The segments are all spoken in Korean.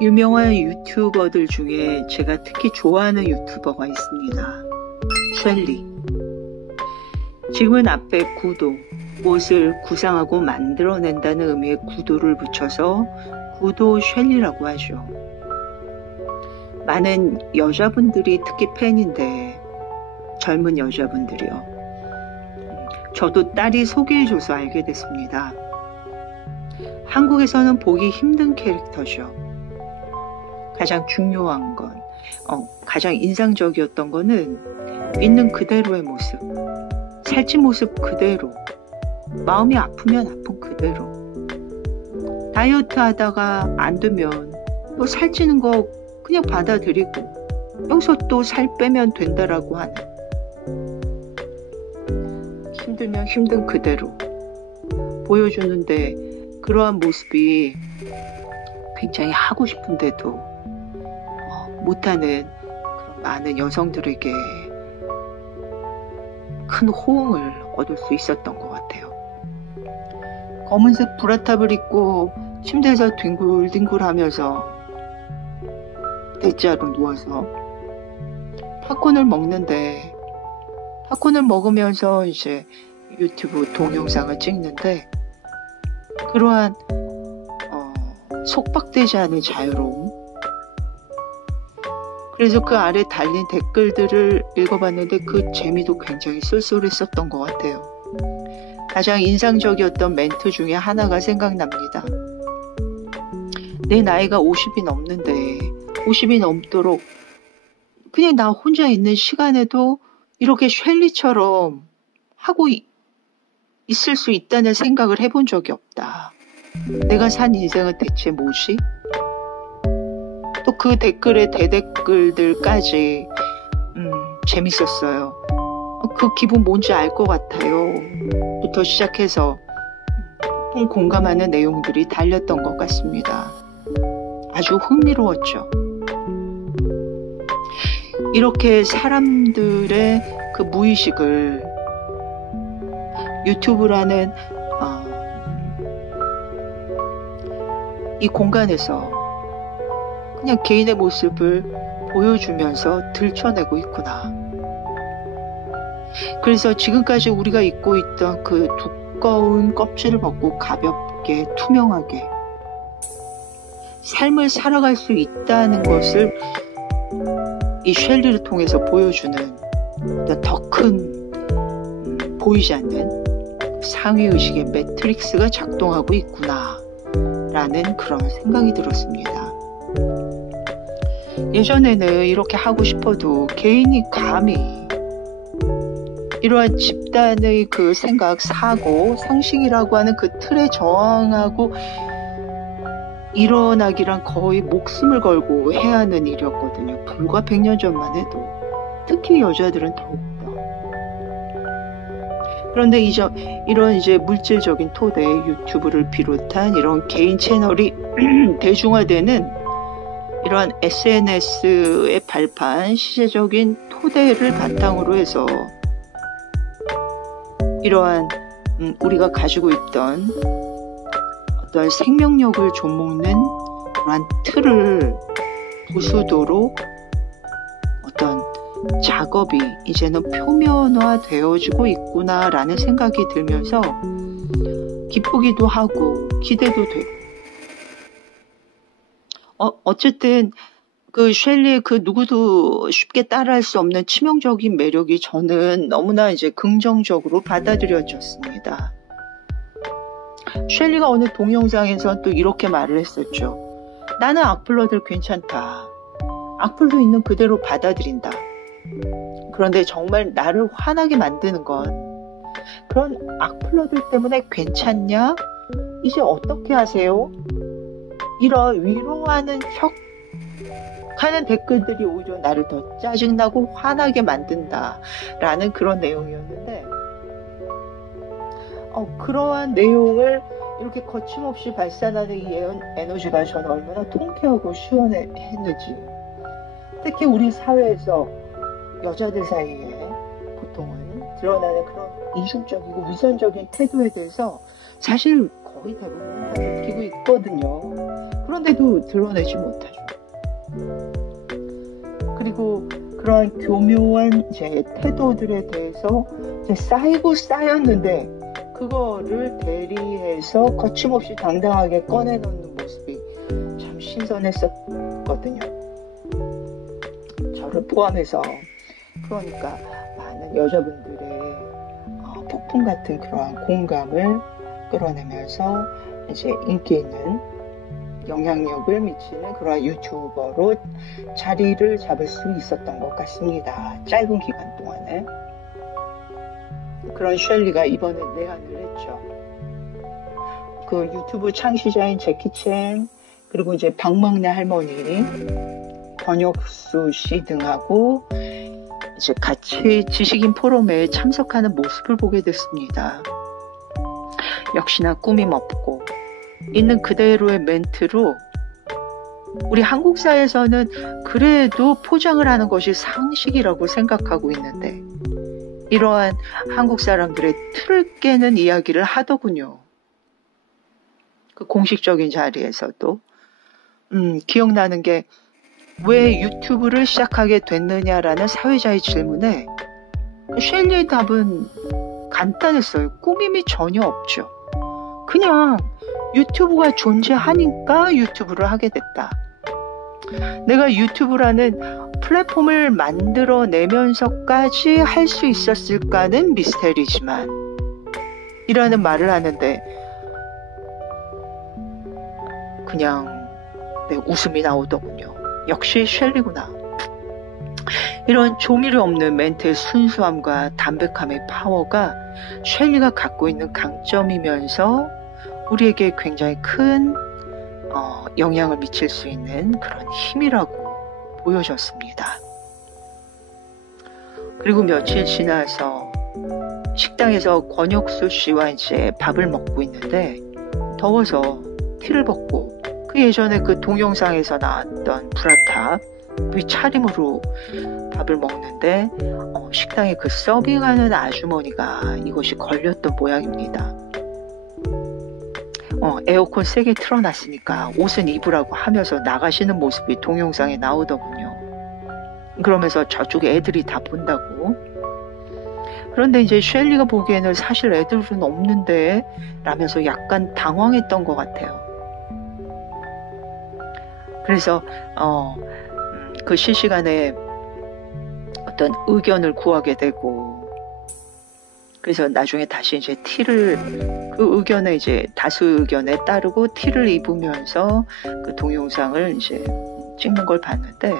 유명한 유튜버들 중에 제가 특히 좋아하는 유튜버가 있습니다. 쉘리. 지금은 앞에 구도, 무엇을 구상하고 만들어낸다는 의미의 구도를 붙여서 구도 쉘리라고 하죠. 많은 여자분들이 특히 팬인데, 젊은 여자분들이요. 저도 딸이 소개해줘서 알게 됐습니다. 한국에서는 보기 힘든 캐릭터죠. 가장 중요한 건, 가장 인상적이었던 거는 있는 그대로의 모습, 살찐 모습 그대로, 마음이 아프면 아픈 그대로, 다이어트 하다가 안 되면 뭐 살찌는 거 그냥 받아들이고 여기서 또 살 빼면 된다라고 하는, 힘들면 힘든 그대로 보여주는데, 그러한 모습이 굉장히 하고 싶은데도 못하는 그런 많은 여성들에게 큰 호응을 얻을 수 있었던 것 같아요. 검은색 브라탑을 입고 침대에서 뒹굴뒹굴 하면서 대자로 누워서 팝콘을 먹는데, 팝콘을 먹으면서 이제 유튜브 동영상을 찍는데, 그러한 속박되지 않은 자유로움, 그래서 그 아래 달린 댓글들을 읽어봤는데 그 재미도 굉장히 쏠쏠했었던 것 같아요. 가장 인상적이었던 멘트 중에 하나가 생각납니다. 내 나이가 50이 넘는데 50이 넘도록 그냥 나 혼자 있는 시간에도 이렇게 쉘리처럼 하고 있을 수 있다는 생각을 해본 적이 없다. 내가 산 인생은 대체 뭐지? 또 그 댓글의 대댓글들까지 재밌었어요. 그 기분 뭔지 알 것 같아요 부터 시작해서 공감하는 내용들이 달렸던 것 같습니다. 아주 흥미로웠죠. 이렇게 사람들의 그 무의식을 유튜브라는 이 공간에서 그냥 개인의 모습을 보여주면서 들춰내고 있구나. 그래서 지금까지 우리가 입고 있던 그 두꺼운 껍질을 벗고 가볍게 투명하게 삶을 살아갈 수 있다는 것을 이 쉘리를 통해서 보여주는 더 큰 보이지 않는 상위의식의 매트릭스가 작동하고 있구나 라는 그런 생각이 들었습니다. 예전에는 이렇게 하고 싶어도 개인이 감히 이러한 집단의 그 생각, 사고, 상식이라고 하는 그 틀에 저항하고 일어나기란 거의 목숨을 걸고 해야 하는 일이었거든요. 불과 100년 전만 해도. 특히 여자들은 더욱더. 그런데 이런 이제 물질적인 토대, 유튜브를 비롯한 이런 개인 채널이 대중화되는 이러한 SNS의 발판, 시대적인 토대를 바탕으로 해서 이러한 우리가 가지고 있던 어떤 생명력을 좀먹는 그러한 틀을 부수도록 어떤 작업이 이제는 표면화되어지고 있구나라는 생각이 들면서 기쁘기도 하고 기대도 되고, 어쨌든 그 쉘리의 그 누구도 쉽게 따라할 수 없는 치명적인 매력이 저는 너무나 이제 긍정적으로 받아들여졌습니다. 쉘리가 어느 동영상에서 또 이렇게 말을 했었죠. 나는 악플러들 괜찮다. 악플도 있는 그대로 받아들인다. 그런데 정말 나를 화나게 만드는 건 그런 악플러들 때문에 괜찮냐? 이제 어떻게 하세요? 이런 위로하는 척 하는 댓글들이 오히려 나를 더 짜증나고 화나게 만든다라는 그런 내용이었는데, 그러한 내용을 이렇게 거침없이 발산하는 이 에너지가 저는 얼마나 통쾌하고 시원했는지. 특히 우리 사회에서 여자들 사이에 보통은 드러나는 그런 이중적이고 위선적인 태도에 대해서 사실 거의 대부분 다 느끼고 있거든요. 그런데도 드러내지 못하죠. 그리고 그러한 교묘한 이제 태도들에 대해서 이제 쌓이고 쌓였는데 그거를 대리해서 거침없이 당당하게 꺼내놓는 모습이 참 신선했었거든요. 저를 포함해서. 그러니까 많은 여자분들의 폭풍 같은 그러한 공감을 끌어내면서 이제 인기 있는 영향력을 미치는 그런 유튜버로 자리를 잡을 수 있었던 것 같습니다. 짧은 기간 동안에. 그런 셸리가 이번에 내한을 했죠. 그 유튜브 창시자인 제키 챈, 그리고 이제 박막내 할머니, 권혁수 씨 등하고 이제 같이 지식인 포럼에 참석하는 모습을 보게 됐습니다. 역시나 꾸밈 없고 있는 그대로의 멘트로 우리 한국 사회에서는 그래도 포장을 하는 것이 상식이라고 생각하고 있는데 이러한 한국 사람들의 틀을 깨는 이야기를 하더군요. 그 공식적인 자리에서도. 기억나는 게 왜 유튜브를 시작하게 됐느냐라는 사회자의 질문에 셸리의 답은 간단했어요. 꾸밈이 전혀 없죠. 그냥 유튜브가 존재하니까 유튜브를 하게 됐다. 내가 유튜브라는 플랫폼을 만들어내면서까지 할 수 있었을까는 미스테리지만 이라는 말을 하는데 그냥 웃음이 나오더군요. 역시 셸리구나. 이런 조미료 없는 멘트의 순수함과 담백함의 파워가 셸리가 갖고 있는 강점이면서 우리에게 굉장히 큰 영향을 미칠 수 있는 그런 힘이라고 보여졌습니다. 그리고 며칠 지나서 식당에서 권혁수 씨와 이제 밥을 먹고 있는데 더워서 티를 벗고 그 예전에 그 동영상에서 나왔던 브라탑 위차림으로 밥을 먹는데 식당에 그 서빙하는 아주머니가 이것이 걸렸던 모양입니다. 에어컨 세게 틀어놨으니까 옷은 입으라고 하면서 나가시는 모습이 동영상에 나오더군요. 그러면서 저쪽에 애들이 다 본다고. 그런데 이제 셸리가 보기에는 사실 애들은 없는데 라면서 약간 당황했던 것 같아요. 그래서 그 실시간에 어떤 의견을 구하게 되고 그래서 나중에 다시 이제 그 의견에 이제 다수 의견에 따르고 티를 입으면서 그 동영상을 이제 찍는 걸 봤는데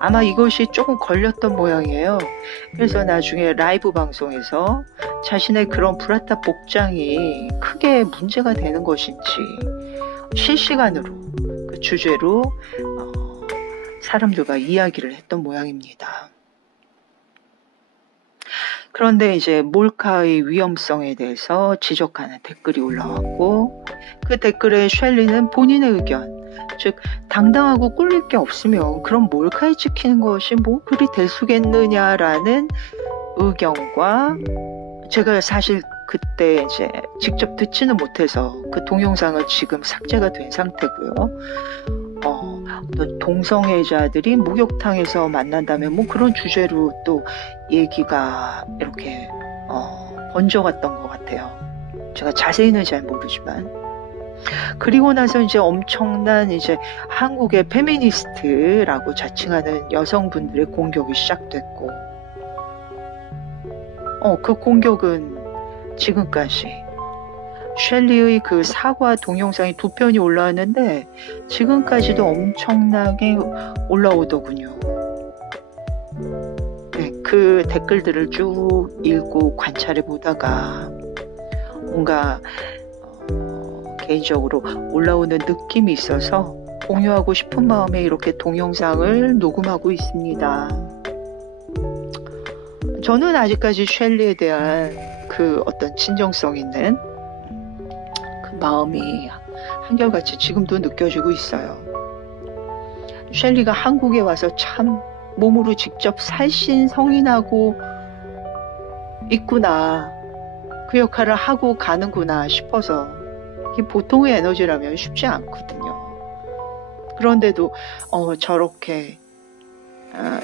아마 이것이 조금 걸렸던 모양이에요. 그래서 나중에 라이브 방송에서 자신의 그런 브라탑 복장이 크게 문제가 되는 것인지 실시간으로 그 주제로 사람들과 이야기를 했던 모양입니다. 그런데 이제 몰카의 위험성에 대해서 지적하는 댓글이 올라왔고 그 댓글에 셸리는 본인의 의견, 즉 당당하고 꿀릴 게 없으면 그럼 몰카에 찍히는 것이 뭐 그리 대수겠느냐라는 의견과 제가 사실 그때 이제 직접 듣지는 못해서 그 동영상은 지금 삭제가 된 상태고요. 또 동성애자들이 목욕탕에서 만난다면 뭐 그런 주제로 또 얘기가 이렇게 번져갔던 것 같아요. 제가 자세히는 잘 모르지만. 그리고 나서 이제 엄청난 이제 한국의 페미니스트라고 자칭하는 여성분들의 공격이 시작됐고, 그 공격은 지금까지 셸리의 그 사과 동영상이 2편이 올라왔는데 지금까지도 엄청나게 올라오더군요. 네, 그 댓글들을 쭉 읽고 관찰해 보다가 뭔가 개인적으로 올라오는 느낌이 있어서 공유하고 싶은 마음에 이렇게 동영상을 녹음하고 있습니다. 저는 아직까지 셸리에 대한 그 어떤 진정성 있는 마음이 한결같이 지금도 느껴지고 있어요. 셸리가 한국에 와서 참 몸으로 직접 살신 성인하고 있구나. 그 역할을 하고 가는구나 싶어서 이게 보통의 에너지라면 쉽지 않거든요. 그런데도 저렇게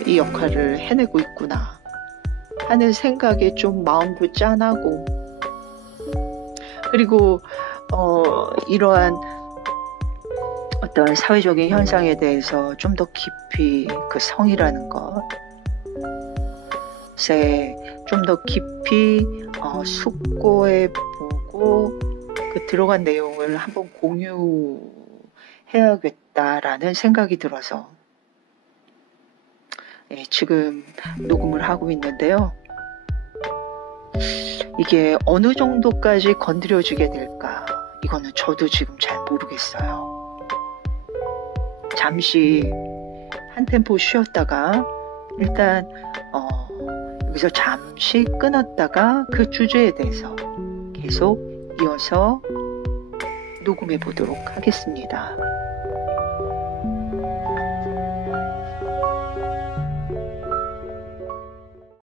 이 역할을 해내고 있구나 하는 생각에 좀 마음도 짠하고, 그리고 이러한 어떤 사회적인 현상에 대해서 좀 더 깊이 그 성이라는 것에 좀 더 깊이 숙고해 보고 그 들어간 내용을 한번 공유해야겠다라는 생각이 들어서 지금 녹음을 하고 있는데요. 이게 어느 정도까지 건드려지게 될까? 이거는 저도 지금 잘 모르겠어요. 잠시 한 템포 쉬었다가 일단 여기서 잠시 끊었다가 그 주제에 대해서 계속 이어서 녹음해 보도록 하겠습니다.